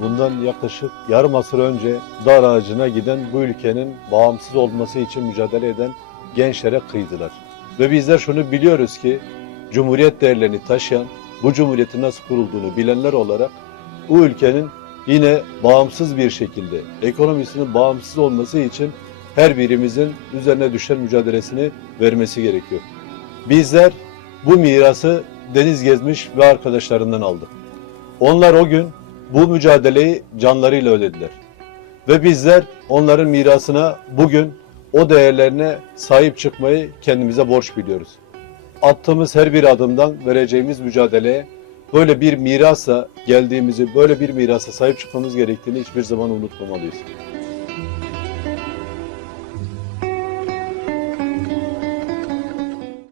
bundan yaklaşık yarım asır önce dar ağacına giden bu ülkenin bağımsız olması için mücadele eden gençlere kıydılar. Ve bizler şunu biliyoruz ki Cumhuriyet değerlerini taşıyan, bu Cumhuriyetin nasıl kurulduğunu bilenler olarak bu ülkenin yine bağımsız bir şekilde ekonomisinin bağımsız olması için her birimizin üzerine düşen mücadelesini vermesi gerekiyor. Bizler bu mirası Deniz Gezmiş ve arkadaşlarından aldık. Onlar o gün bu mücadeleyi canlarıyla ödediler. Ve bizler onların mirasına bugün o değerlerine sahip çıkmayı kendimize borç biliyoruz. Attığımız her bir adımdan vereceğimiz mücadeleye böyle bir mirasa geldiğimizi, böyle bir mirasa sahip çıkmamız gerektiğini hiçbir zaman unutmamalıyız.